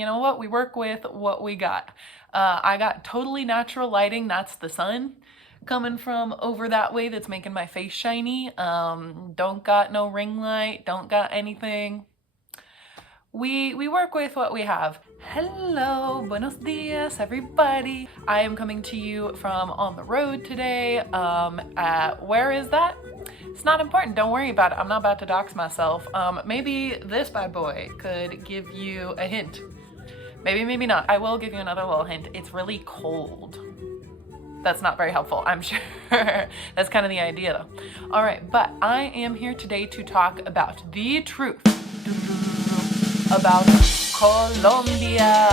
you know what? We work with what we got. I got totally natural lighting. That's the sun coming from over that way that's making my face shiny. Don't got no ring light, don't got anything. We work with what we have. Hello, buenos dias, everybody. I am coming to you from on the road today. Where is that? It's not important, don't worry about it. I'm not about to dox myself. Maybe this bad boy could give you a hint. Maybe, maybe not. I will give you another little hint. It's really cold. That's not very helpful, I'm sure. That's kind of the idea though. All right, but I am here today to talk about the truth about Colombia.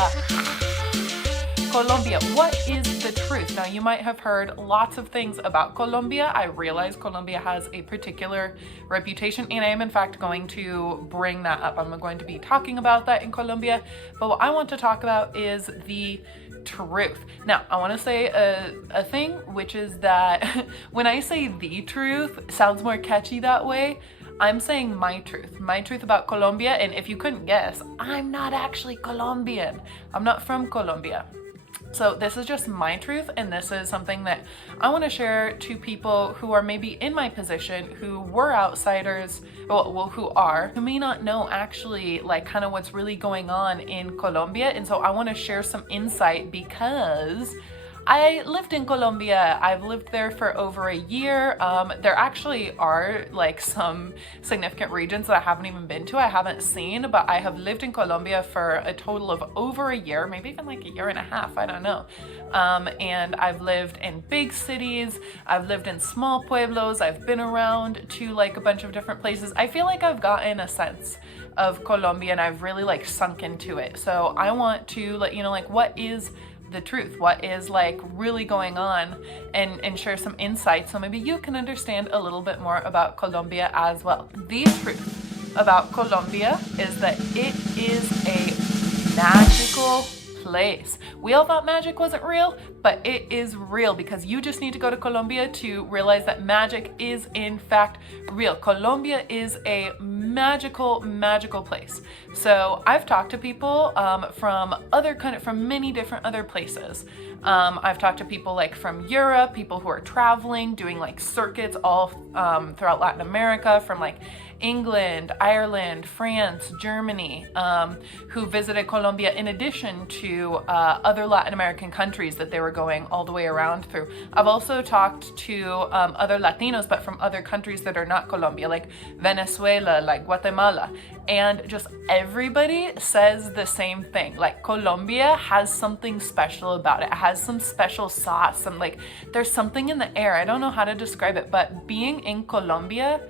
Colombia, what is the truth? Now, you might have heard lots of things about Colombia. I realize Colombia has a particular reputation, and I am in fact going to bring that up. I'm going to be talking about that in Colombia, but what I want to talk about is the truth. Now, I want to say a thing, which is that when I say the truth, it sounds more catchy that way. I'm saying my truth about Colombia, and if you couldn't guess, I'm not actually Colombian. I'm not from Colombia. So this is just my truth, and this is something that I want to share to people who are maybe in my position, who were outsiders, who may not know actually like kind of what's really going on in Colombia. And so I want to share some insight because I lived in Colombia. I've lived there for over a year. There actually are like some significant regions that I haven't even been to, I haven't seen, but I have lived in Colombia for a total of over a year, maybe even like a year and a half, I don't know. And I've lived in big cities, I've lived in small pueblos, I've been around to like a bunch of different places. I feel like I've gotten a sense of Colombia and I've really like sunk into it. So I want to let you know like what is the truth, what is like really going on, and share some insights so maybe you can understand a little bit more about Colombia as well. The truth about Colombia is that it is a magical place. We all thought magic wasn't real, but it is real because you just need to go to Colombia to realize that magic is in fact real. Colombia is a magical place. So I've talked to people from many different other places. I've talked to people like from Europe, people who are traveling, doing like circuits all throughout Latin America, from like England, Ireland, France, Germany, who visited Colombia in addition to other Latin American countries that they were going all the way around through. I've also talked to other Latinos, but from other countries that are not Colombia, like Venezuela, like Guatemala, and just everybody says the same thing. Like Colombia has something special about it. It has some special sauce, there's something in the air. I don't know how to describe it, but being in Colombia,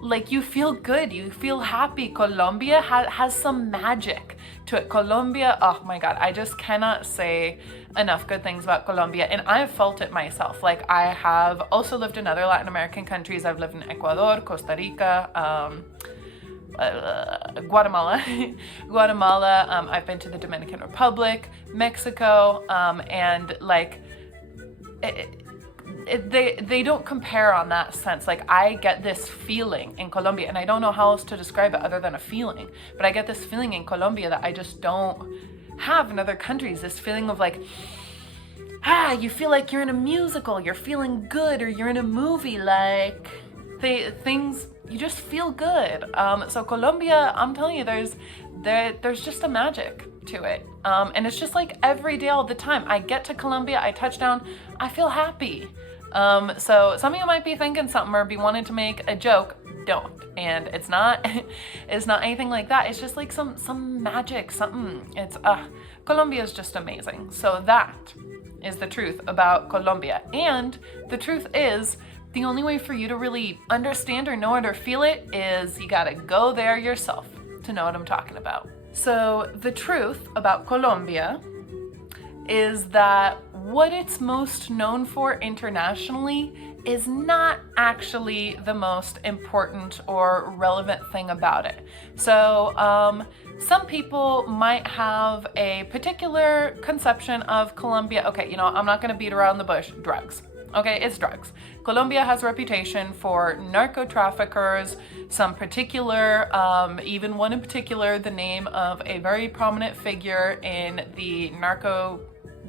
like you feel good, you feel happy. Colombia has some magic to it. Colombia, oh my God, I just cannot say enough good things about Colombia, and I've felt it myself. Like I have also lived in other Latin American countries. I've lived in Ecuador, Costa Rica, Guatemala. I've been to the Dominican Republic, Mexico, and like they don't compare on that sense. Like I get this feeling in Colombia, and I don't know how else to describe it other than a feeling, but I get this feeling in Colombia that I just don't have in other countries. This feeling of like, you feel like you're in a musical, you're feeling good, or you're in a movie, like things, you just feel good. So Colombia, I'm telling you, there's just a magic to it. And it's just like every day, all the time. I get to Colombia, I touch down, I feel happy. So some of you might be thinking something or be wanting to make a joke. Don't. And it's not anything like that. It's just like some magic, something. It's Colombia is just amazing. So that is the truth about Colombia. And the truth is, the only way for you to really understand or know it or feel it is you gotta go there yourself to know what I'm talking about. So the truth about Colombia is that what it's most known for internationally is not actually the most important or relevant thing about it. So some people might have a particular conception of Colombia. Okay, I'm not gonna beat around the bush. Drugs. Okay, it's drugs. Colombia has a reputation for narco traffickers, some particular, even one in particular, the name of a very prominent figure in the narco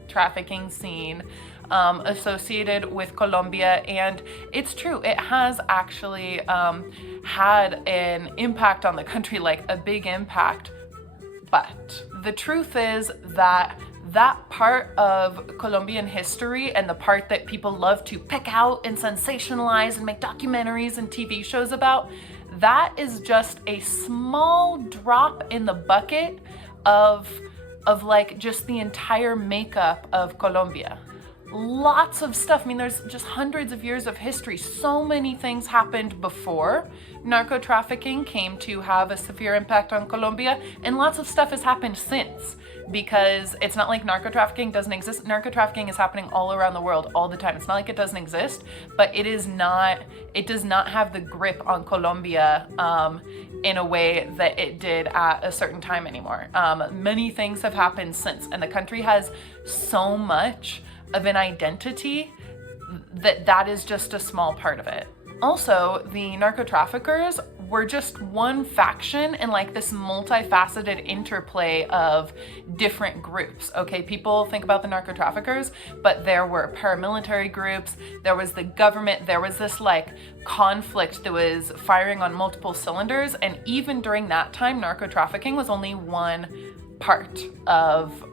trafficking scene associated with Colombia. And it's true, it has actually had an impact on the country, like a big impact. But the truth is that that part of Colombian history, and the part that people love to pick out and sensationalize and make documentaries and TV shows about, that is just a small drop in the bucket of like just the entire makeup of Colombia. Lots of stuff. I mean, there's just hundreds of years of history. So many things happened before narco trafficking came to have a severe impact on Colombia, and lots of stuff has happened since, because it's not like narco trafficking doesn't exist. Narco trafficking is happening all around the world all the time. It's not like it doesn't exist, but it does not have the grip on Colombia in a way that it did at a certain time anymore. Many things have happened since, and the country has so much of an identity that is just a small part of it. Also, the narco traffickers were just one faction in like this multifaceted interplay of different groups. Okay, people think about the narco traffickers, but there were paramilitary groups, there was the government, there was this like conflict that was firing on multiple cylinders. And even during that time, narco trafficking was only one part of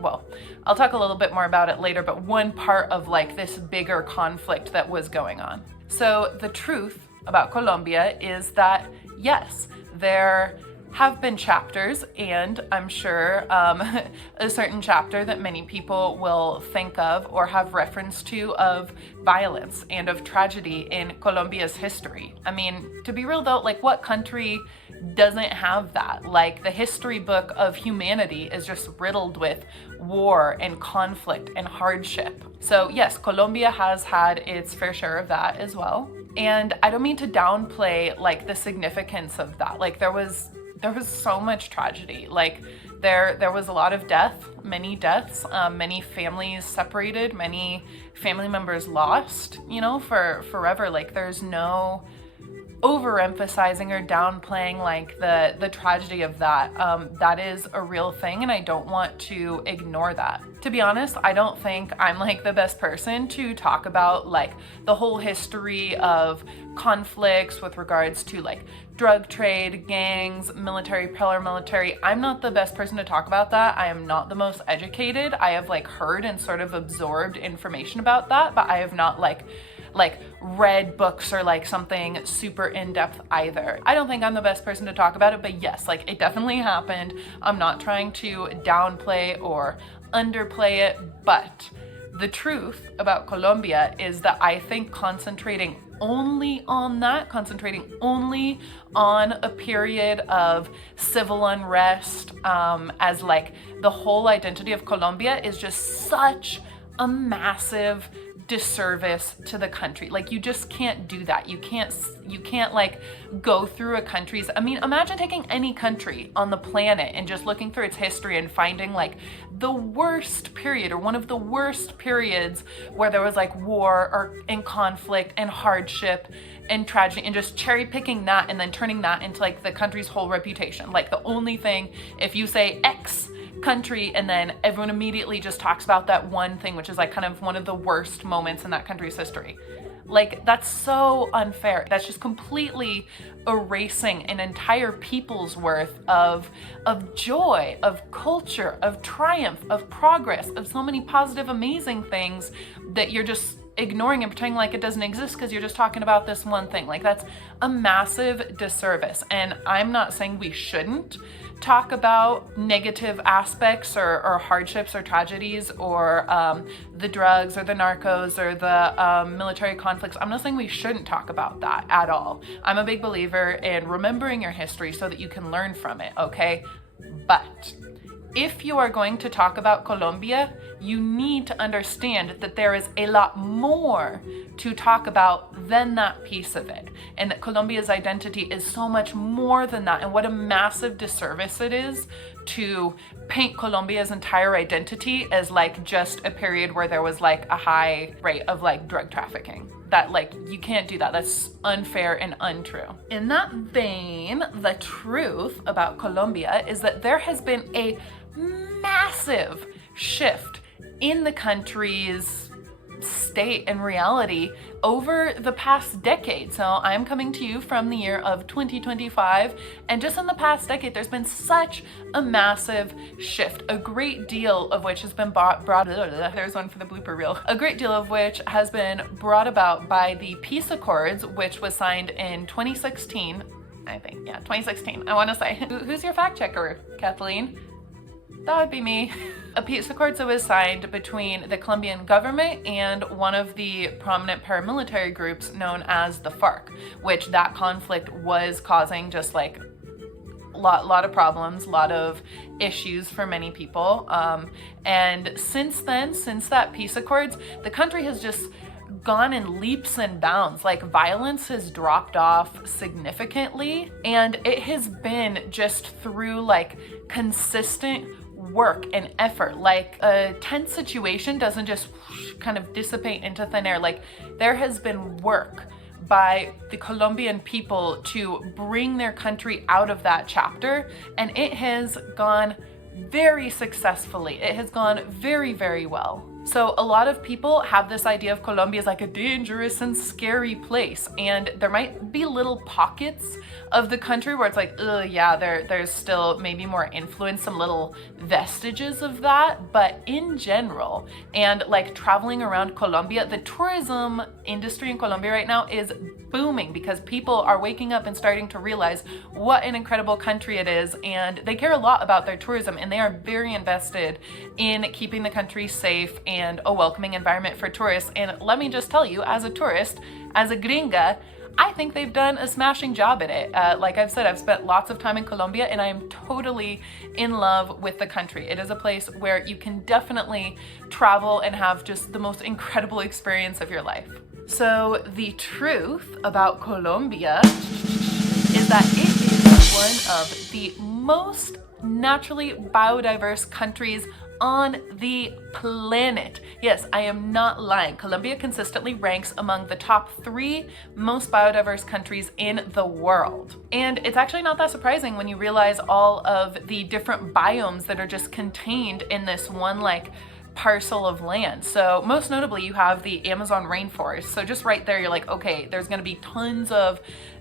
well, I'll talk a little bit more about it later, but one part of like this bigger conflict that was going on. So the truth about Colombia is that, yes, there have been chapters, and I'm sure a certain chapter that many people will think of or have reference to of violence and of tragedy in Colombia's history. I mean, to be real though, like what country doesn't have that? Like the history book of humanity is just riddled with war and conflict and hardship. So yes, Colombia has had its fair share of that as well. And I don't mean to downplay like the significance of that. Like there was so much tragedy. Like there was a lot of many deaths, many families separated, many family members lost, you know, for forever. Like there's no overemphasizing or downplaying like the tragedy of that. That is a real thing, and I don't want to ignore that. To be honest, I don't think I'm like the best person to talk about like the whole history of conflicts with regards to like drug trade, gangs, military, paramilitary. I'm not the best person to talk about that. I am not the most educated. I have like heard and sort of absorbed information about that, but I have not like read books or like something super in-depth either. I don't think I'm the best person to talk about it, but yes, like it definitely happened. I'm not trying to downplay or underplay it, but the truth about Colombia is that I think concentrating only on a period of civil unrest as like the whole identity of Colombia is just such a massive disservice to the country. Like you just can't do that. You can't like go through a country's, I mean, imagine taking any country on the planet and just looking through its history and finding like the worst period or one of the worst periods where there was like war or in conflict and hardship and tragedy, and just cherry picking that and then turning that into like the country's whole reputation. Like the only thing, if you say X country and then everyone immediately just talks about that one thing, which is like kind of one of the worst moments in that country's history. Like that's so unfair. That's just completely erasing an entire people's worth of joy, of culture, of triumph, of progress, of so many positive, amazing things that you're just ignoring and pretending like it doesn't exist because you're just talking about this one thing. Like that's a massive disservice. And I'm not saying we shouldn't talk about negative aspects or hardships or tragedies or the drugs or the narcos or the military conflicts. I'm not saying we shouldn't talk about that at all. I'm a big believer in remembering your history so that you can learn from it, okay? But if you are going to talk about Colombia, you need to understand that there is a lot more to talk about than that piece of it, and that Colombia's identity is so much more than that, and what a massive disservice it is to paint Colombia's entire identity as like just a period where there was like a high rate of like drug trafficking. That like, you can't do that. That's unfair and untrue. In that vein, the truth about Colombia is that there has been a massive shift in the country's state and reality over the past decade. So I'm coming to you from the year of 2025, and just in the past decade there's been such a massive shift, a great deal of which has been there's one for the blooper reel, a great deal of which has been brought about by the peace accords, which was signed in 2016, I think. Yeah, 2016, I want to say. Who's your fact checker, Kathleen? That would be me. A peace accord that was signed between the Colombian government and one of the prominent paramilitary groups known as the FARC, which that conflict was causing just like a lot of problems, a lot of issues for many people. And since then, since that peace accords, the country has just gone in leaps and bounds. Like, violence has dropped off significantly, and it has been just through like consistent work and effort. Like, a tense situation doesn't just kind of dissipate into thin air. Like, there has been work by the Colombian people to bring their country out of that chapter, and it has gone very successfully. It has gone very, very well. So a lot of people have this idea of Colombia as like a dangerous and scary place, and there might be little pockets of the country where it's like, yeah, there's still maybe more influence, some little vestiges of that, but in general, and like traveling around Colombia, the tourism industry in Colombia right now is booming because people are waking up and starting to realize what an incredible country it is, and they care a lot about their tourism, and they are very invested in keeping the country safe and a welcoming environment for tourists. And let me just tell you, as a tourist, as a gringa, I think they've done a smashing job at it. Like I've said, I've spent lots of time in Colombia, and I am totally in love with the country. It is a place where you can definitely travel and have just the most incredible experience of your life. So the truth about Colombia is that it is one of the most naturally biodiverse countries on the planet. Yes, I am not lying. Colombia consistently ranks among the top 3 most biodiverse countries in the world. And it's actually not that surprising when you realize all of the different biomes that are just contained in this one like parcel of land. So most notably, you have the Amazon rainforest. So just right there, you're like, okay, there's going to be tons of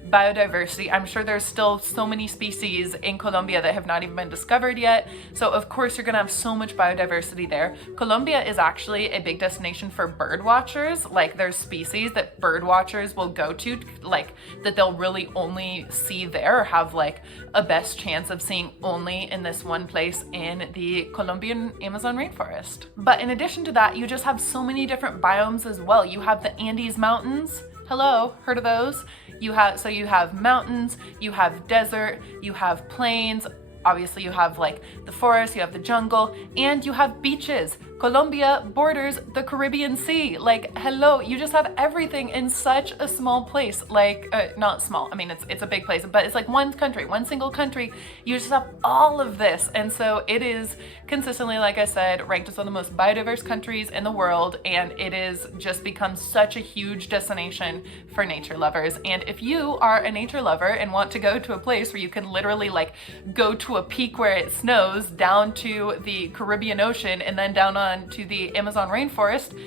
biodiversity. I'm sure there's still so many species in Colombia that have not even been discovered yet. So of course you're gonna have so much biodiversity there. Colombia is actually a big destination for bird watchers. Like, there's species that bird watchers will go to, like that they'll really only see there, or have like a best chance of seeing only in this one place in the Colombian Amazon rainforest. But in addition to that, you just have so many different biomes as well. You have the Andes Mountains. Hello, heard of those? You have mountains, you have desert, you have plains, obviously you have like the forest, you have the jungle, and you have beaches. Colombia borders the Caribbean Sea. Like, hello, you just have everything in such a small place. Like, not small, I mean, it's a big place, but it's like one country, one single country. You just have all of this. And so it is consistently, like I said, ranked as one of the most biodiverse countries in the world. And it is just become such a huge destination for nature lovers. And if you are a nature lover and want to go to a place where you can literally like go to a peak where it snows, down to the Caribbean Ocean, and then down on to the Amazon rainforest,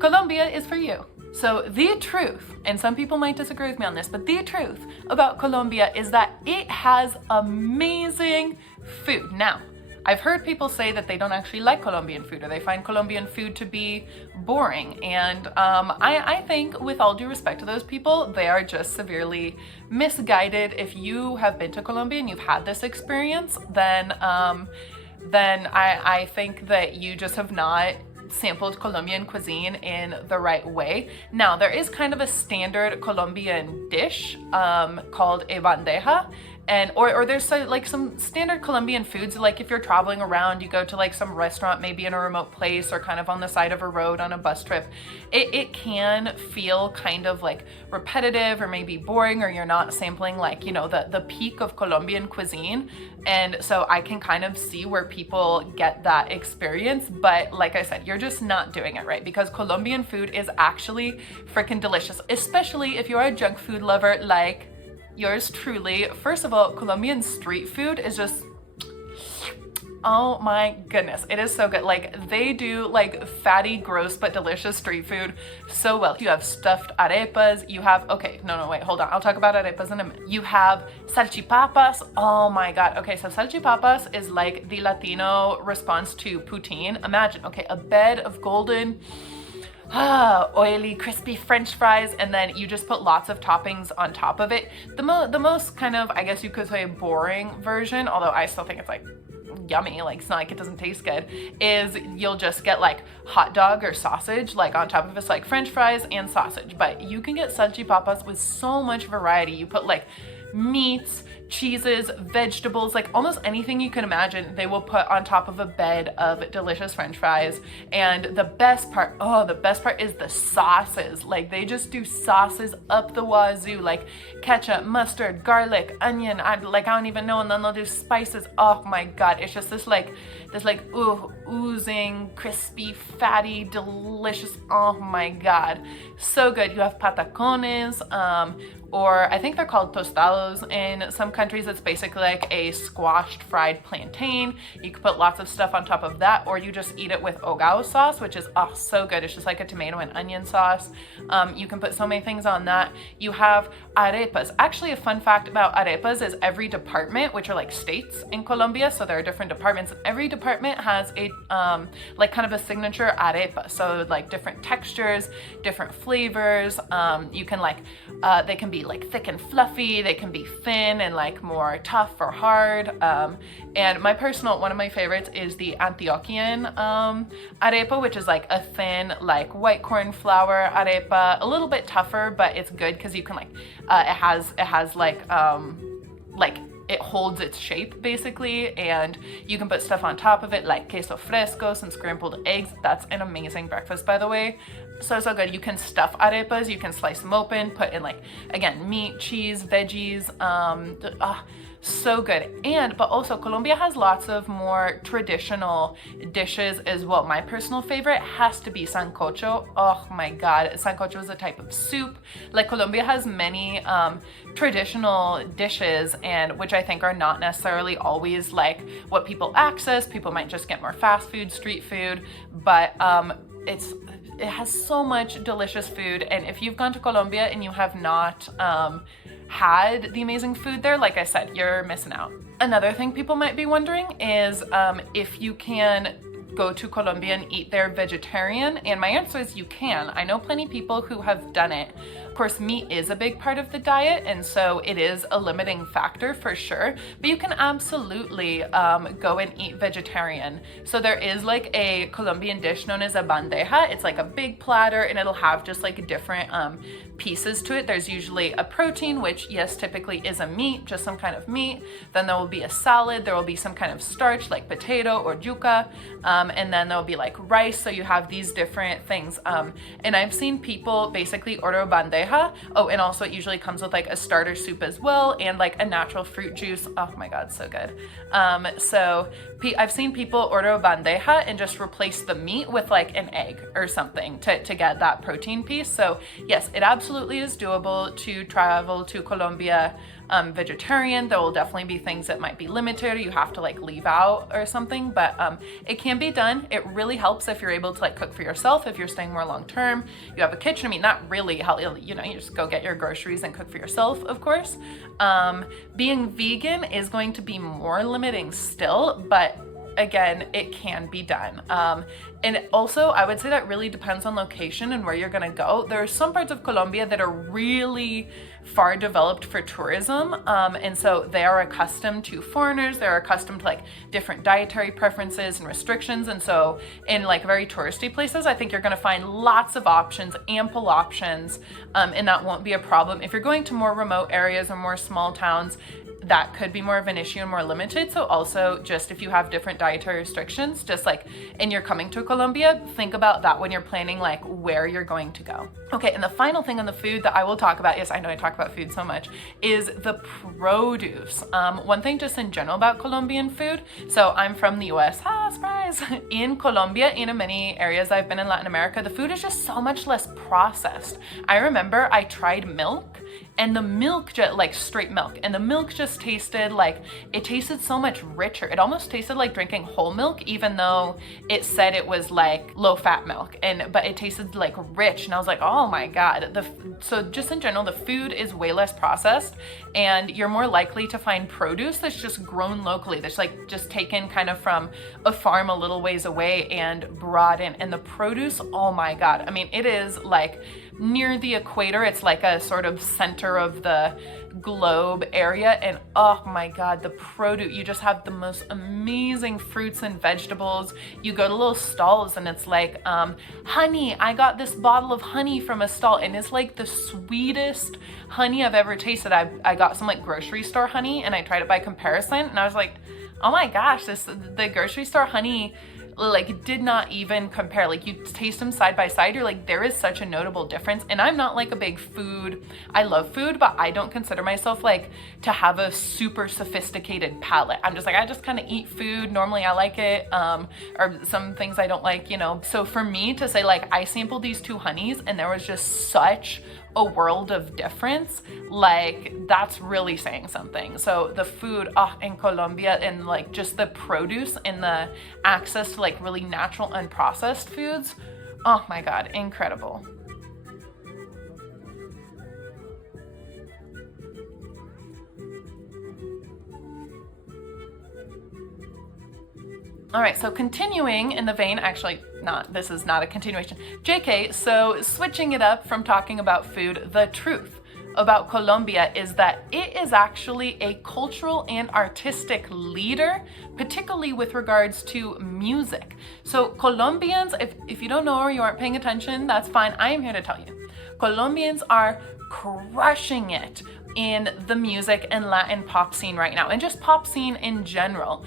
Colombia is for you. So the truth, and some people might disagree with me on this, but the truth about Colombia is that it has amazing food. Now, I've heard people say that they don't actually like Colombian food, or they find Colombian food to be boring. And I think, with all due respect to those people, they are just severely misguided. If you have been to Colombia and you've had this experience, then I think that you just have not sampled Colombian cuisine in the right way. Now, there is kind of a standard Colombian dish called a bandeja, and or there's like some standard Colombian foods. Like if you're traveling around, you go to like some restaurant, maybe in a remote place or kind of on the side of a road on a bus trip. It can feel kind of like repetitive or maybe boring, or you're not sampling like, you know, the peak of Colombian cuisine. And so I can kind of see where people get that experience. But like I said, you're just not doing it right, because Colombian food is actually freaking delicious, especially if you're a junk food lover like yours truly. First of all, Colombian street food is just, oh my goodness, it is so good. Like they do like fatty, gross, but delicious street food so well. You have stuffed arepas, you have, okay, no, wait, hold on. I'll talk about arepas in a minute. You have salchipapas. Oh my God. Okay, so salchipapas is like the Latino response to poutine. Imagine, okay, a bed of golden, oily, crispy French fries, and then you just put lots of toppings on top of it. The most kind of, I guess you could say, boring version, although I still think it's like yummy, like it's not like it doesn't taste good, is you'll just get like hot dog or sausage like on top of it, like French fries and sausage. But you can get salchipapas with so much variety. You put like meats, cheeses, vegetables, like almost anything you can imagine, they will put on top of a bed of delicious French fries. And the best part is the sauces. Like they just do sauces up the wazoo, like ketchup, mustard, garlic, onion, I don't even know, and then they'll do spices. Oh my God, it's just this oozing, crispy, fatty, delicious, oh my God, so good. You have patacones, or I think they're called tostados in some countries. It's basically like a squashed fried plantain. You can put lots of stuff on top of that, or you just eat it with ogao sauce, which is so good. It's just like a tomato and onion sauce. You can put so many things on that. You have arepas. Actually, a fun fact about arepas is every department, which are like states in Colombia, so there are different departments, and every department has a like kind of a signature arepa. So like different textures, different flavors. You can like, they can be like thick and fluffy, they can be thin and like more tough or hard. And one of my favorites is the Antiochian arepa, which is like a thin, like white corn flour arepa, a little bit tougher, but it's good because you can like, it has like it holds its shape basically, and you can put stuff on top of it like queso fresco, some scrambled eggs. That's an amazing breakfast, by the way. So good. You can stuff arepas, you can slice them open, put in like, again, meat, cheese, veggies, so good. But also Colombia has lots of more traditional dishes as well. My personal favorite has to be sancocho. Oh my God, sancocho is a type of soup. Like Colombia has many traditional dishes, and which I think are not necessarily always like what people access. People might just get more fast food, street food, but it has so much delicious food. And if you've gone to Colombia and you have not had the amazing food there, like I said, you're missing out. Another thing people might be wondering is if you can go to Colombia and eat there vegetarian, and my answer is you can. I know plenty of people who have done it. Of course, meat is a big part of the diet, and so it is a limiting factor for sure, but you can absolutely go and eat vegetarian. So there is like a Colombian dish known as a bandeja. It's like a big platter, and it'll have just like different pieces to it. There's usually a protein, which yes, typically is a meat, just some kind of meat. Then there will be a salad. There will be some kind of starch like potato or yuca, and then there will be like rice. So you have these different things. And I've seen people basically order a bandeja. Oh, and also it usually comes with like a starter soup as well, and like a natural fruit juice. Oh my God, so good. So I've seen people order a bandeja and just replace the meat with like an egg or something to get that protein piece. So yes, it absolutely is doable to travel to Colombia vegetarian. There will definitely be things that might be limited, or you have to like leave out or something, but it can be done. It really helps if you're able to like cook for yourself. If you're staying more long term, you have a kitchen. I mean, not really how, you know, you just go get your groceries and cook for yourself, of course. Being vegan is going to be more limiting still, but again, it can be done. And also, I would say that really depends on location and where you're gonna go. There are some parts of Colombia that are really far developed for tourism, and so they are accustomed to foreigners. They're accustomed to like different dietary preferences and restrictions, and so in like very touristy places, I think you're gonna find lots of options, ample options, and that won't be a problem. If you're going to more remote areas or more small towns, that could be more of an issue and more limited. So also just if you have different dietary restrictions, just like, and you're coming to Colombia, think about that when you're planning like where you're going to go. Okay, and the final thing on the food that I will talk about is, I know I talk about food so much, is the produce. One thing just in general about Colombian food, so I'm from the US, surprise! In Colombia, in many areas I've been in Latin America, the food is just so much less processed. I remember I tried milk, and the milk just like straight milk, and the milk just tasted like, it tasted so much richer. It almost tasted like drinking whole milk, even though it said it was like low fat milk, but it tasted like rich, and I was like, oh my god. So just in general, the food is way less processed, and you're more likely to find produce that's just grown locally, that's like just taken kind of from a farm a little ways away and brought in. And the produce, oh my god, I mean, it is like near the equator. It's like a sort of center of the globe area, and oh my god, the produce, you just have the most amazing fruits and vegetables. You go to little stalls and it's like, honey, I got this bottle of honey from a stall, and it's like the sweetest honey I've ever tasted. I got some like grocery store honey, and I tried it by comparison, and I was like, oh my gosh, the grocery store honey like did not even compare. Like, you taste them side by side, you're like, there is such a notable difference. And I'm not like a big food, I love food, but I don't consider myself like to have a super sophisticated palate. I'm just like, I just kind of eat food, normally I like it, or some things I don't like, you know. So for me to say like, I sampled these two honeys and there was just such a world of difference, like that's really saying something. So the food in Colombia, and like just the produce and the access to like really natural unprocessed foods, oh my god, incredible. All right, so continuing in the vein, actually not, this is not a continuation, JK, so switching it up from talking about food, the truth about Colombia is that it is actually a cultural and artistic leader, particularly with regards to music. So Colombians, if you don't know or you aren't paying attention, that's fine, I am here to tell you. Colombians are crushing it in the music and Latin pop scene right now, and just pop scene in general.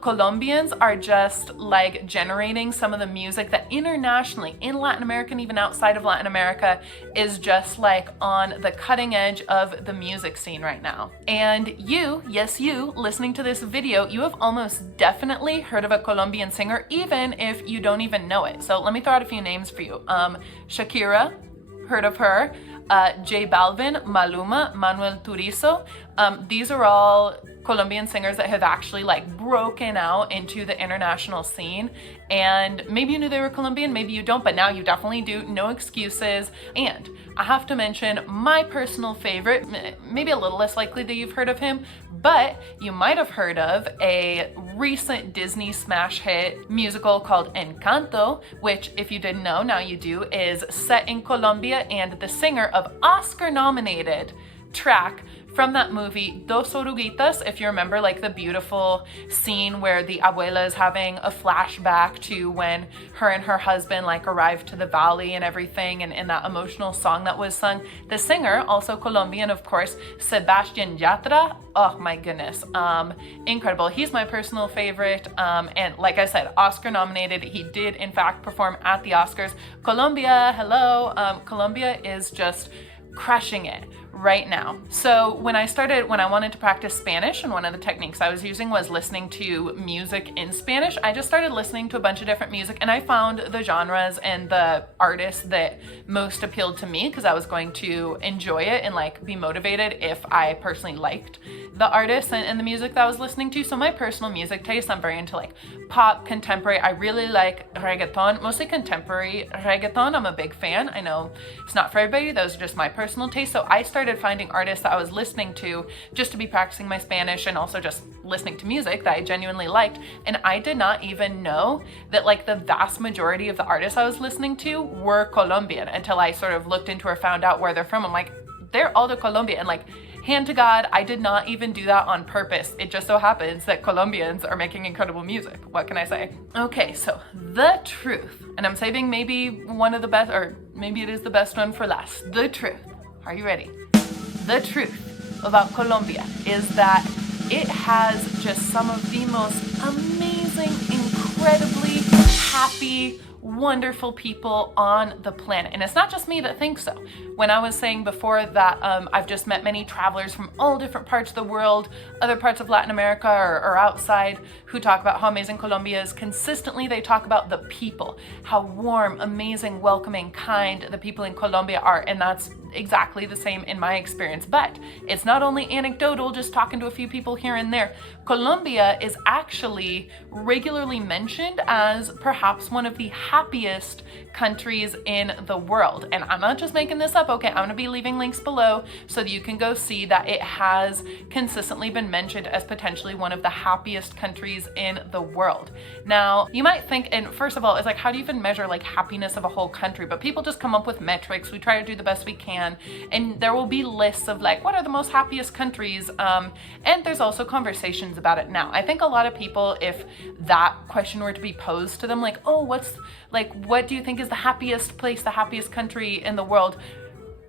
Colombians are just like generating some of the music that internationally in Latin America and even outside of Latin America is just like on the cutting edge of the music scene right now. And you, yes you, listening to this video, you have almost definitely heard of a Colombian singer, even if you don't even know it. So let me throw out a few names for you. Shakira, heard of her. J Balvin, Maluma, Manuel Turizo. These are all Colombian singers that have actually like broken out into the international scene. And maybe you knew they were Colombian, maybe you don't, but now you definitely do. No excuses. And I have to mention my personal favorite, maybe a little less likely that you've heard of him, but you might have heard of a recent Disney smash hit musical called Encanto, which, if you didn't know, now you do, is set in Colombia, and the singer of Oscar-nominated track from that movie, Dos Oruguitas, if you remember like the beautiful scene where the abuela is having a flashback to when her and her husband like arrived to the valley and everything, and in that emotional song that was sung, the singer, also Colombian of course, Sebastian Yatra, oh my goodness, incredible. He's my personal favorite, and like I said, Oscar nominated. He did in fact perform at the Oscars. Colombia, hello. Colombia is just crushing it right now. So when I wanted to practice Spanish, and one of the techniques I was using was listening to music in Spanish, I just started listening to a bunch of different music, and I found the genres and the artists that most appealed to me, because I was going to enjoy it and like be motivated if I personally liked the artists and the music that I was listening to. So my personal music taste, I'm very into like pop, contemporary. I really like reggaeton, mostly contemporary reggaeton. I'm a big fan. I know it's not for everybody. Those are just my personal taste. So I started finding artists that I was listening to just to be practicing my Spanish, and also just listening to music that I genuinely liked. And I did not even know that like the vast majority of the artists I was listening to were Colombian until I sort of looked into or found out where they're from. I'm like, they're all the Colombian, and like, hand to God, I did not even do that on purpose. It just so happens that Colombians are making incredible music. What can I say? Okay, so the truth, and I'm saving maybe one of the best, or maybe it is the best one for last. The truth. Are you ready? The truth about Colombia is that it has just some of the most amazing, incredibly happy, wonderful people on the planet. And it's not just me that thinks so. When I was saying before that I've just met many travelers from all different parts of the world, other parts of Latin America or outside, who talk about how amazing Colombia is, consistently they talk about the people, how warm, amazing, welcoming, kind the people in Colombia are. And that's exactly the same in my experience. But it's not only anecdotal, just talking to a few people here and there. Colombia is actually regularly mentioned as perhaps one of the happiest countries in the world. And I'm not just making this up, okay? I'm gonna be leaving links below so that you can go see that it has consistently been mentioned as potentially one of the happiest countries in the world. Now, you might think, and first of all, it's like, how do you even measure like happiness of a whole country? But people just come up with metrics. We try to do the best we can. And there will be lists of like, what are the most happiest countries? And there's also conversations about it now. I think a lot of people, if that question were to be posed to them, like, oh, what do you think is the happiest place, the happiest country in the world?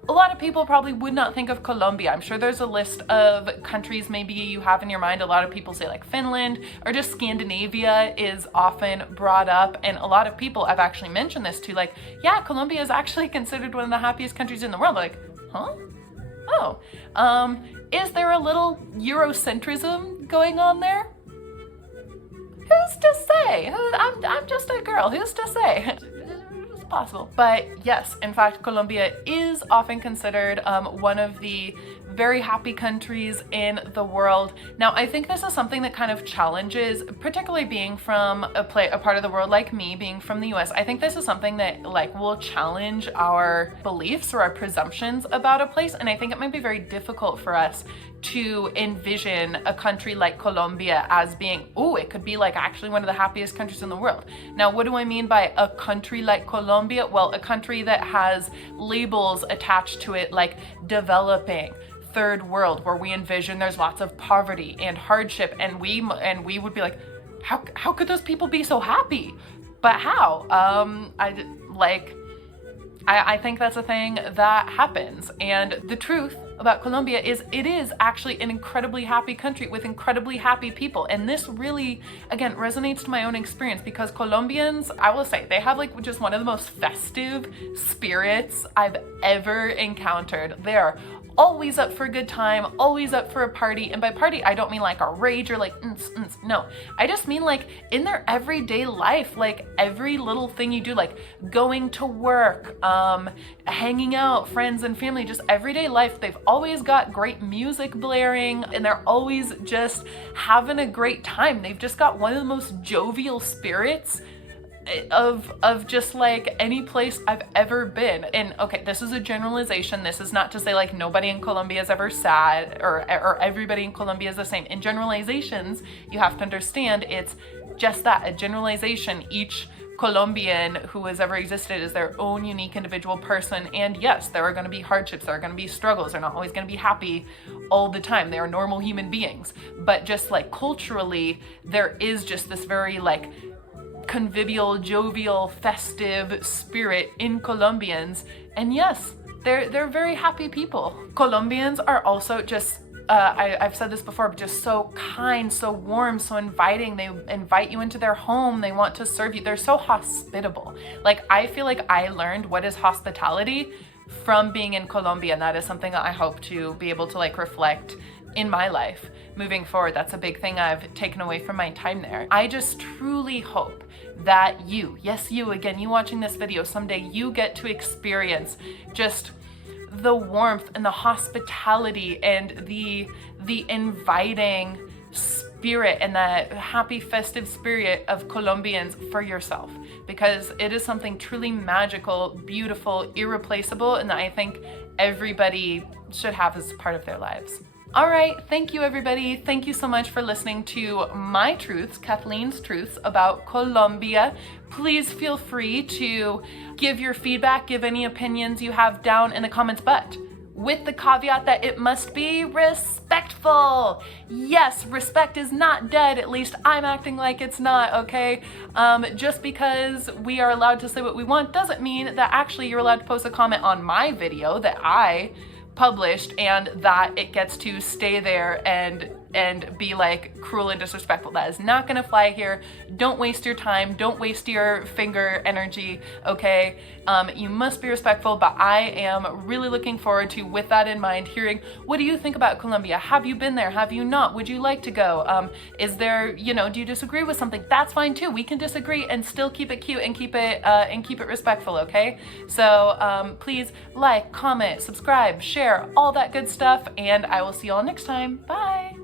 A lot of people probably would not think of Colombia. I'm sure there's a list of countries maybe you have in your mind. A lot of people say like Finland, or just Scandinavia is often brought up. And a lot of people I've actually mentioned this to, like, yeah, Colombia is actually considered one of the happiest countries in the world. Like, huh? Oh, is there a little Eurocentrism going on there? Who's to say? I'm just a girl. Who's to say? It's possible. But yes, in fact, Colombia is often considered one of the very happy countries in the world. Now, I think this is something that kind of challenges, particularly being from a part of the world like me, being from the US, I think this is something that like will challenge our beliefs or our presumptions about a place. And I think it might be very difficult for us to envision a country like Colombia as being, oh, it could be like actually one of the happiest countries in the world. Now, what do I mean by a country like Colombia? Well, a country that has labels attached to it like developing, third world, where we envision there's lots of poverty and hardship, and we would be like, how could those people be so happy? But how? I think that's a thing that happens. And the truth about Colombia is it is actually an incredibly happy country with incredibly happy people. And this really, again, resonates to my own experience, because Colombians, I will say, they have like just one of the most festive spirits I've ever encountered. They're always up for a good time, always up for a party. And by party, I don't mean like a rage or like, no. I just mean like in their everyday life, like every little thing you do, like going to work, hanging out, friends and family, just everyday life. They've always got great music blaring and they're always just having a great time. They've just got one of the most jovial spirits of just like any place I've ever been. And okay, this is a generalization. This is not to say like nobody in Colombia is ever sad or everybody in Colombia is the same. In generalizations, you have to understand it's just that, a generalization. Each Colombian who has ever existed is their own unique individual person. And yes, there are going to be hardships, there are going to be struggles. They're not always going to be happy all the time. They are normal human beings. But just like culturally, there is just this very like convivial, jovial, festive spirit in Colombians. And yes, they're very happy people. Colombians are also just I've said this before, but just so kind, so warm, so inviting. They invite you into their home. They want to serve you. They're so hospitable. Like, I feel like I learned what is hospitality from being in Colombia, and that is something that I hope to be able to like reflect in my life moving forward. That's a big thing I've taken away from my time there. I just truly hope that you, yes, you, again, you watching this video, someday you get to experience just the warmth and the hospitality and the inviting spirit and that happy festive spirit of Colombians for yourself, because it is something truly magical, beautiful, irreplaceable, and that I think everybody should have as part of their lives. All right, thank you everybody. Thank you so much for listening to my truths, Kathleen's truths about Colombia. Please feel free to give your feedback, give any opinions you have down in the comments, but with the caveat that it must be respectful. Yes, respect is not dead. At least I'm acting like it's not, okay? Just because we are allowed to say what we want doesn't mean that actually you're allowed to post a comment on my video that I published and that it gets to stay there and be like cruel and disrespectful. That is not gonna fly here. Don't waste your time, don't waste your finger energy, okay? You must be respectful, but I am really looking forward to, with that in mind, hearing what do you think about Colombia? Have you been there? Have you not? Would you like to go? Is there, you know, do you disagree with something? That's fine too. We can disagree and still keep it cute and keep it respectful, okay? So please like, comment, subscribe, share, all that good stuff, and I will see you all next time. Bye.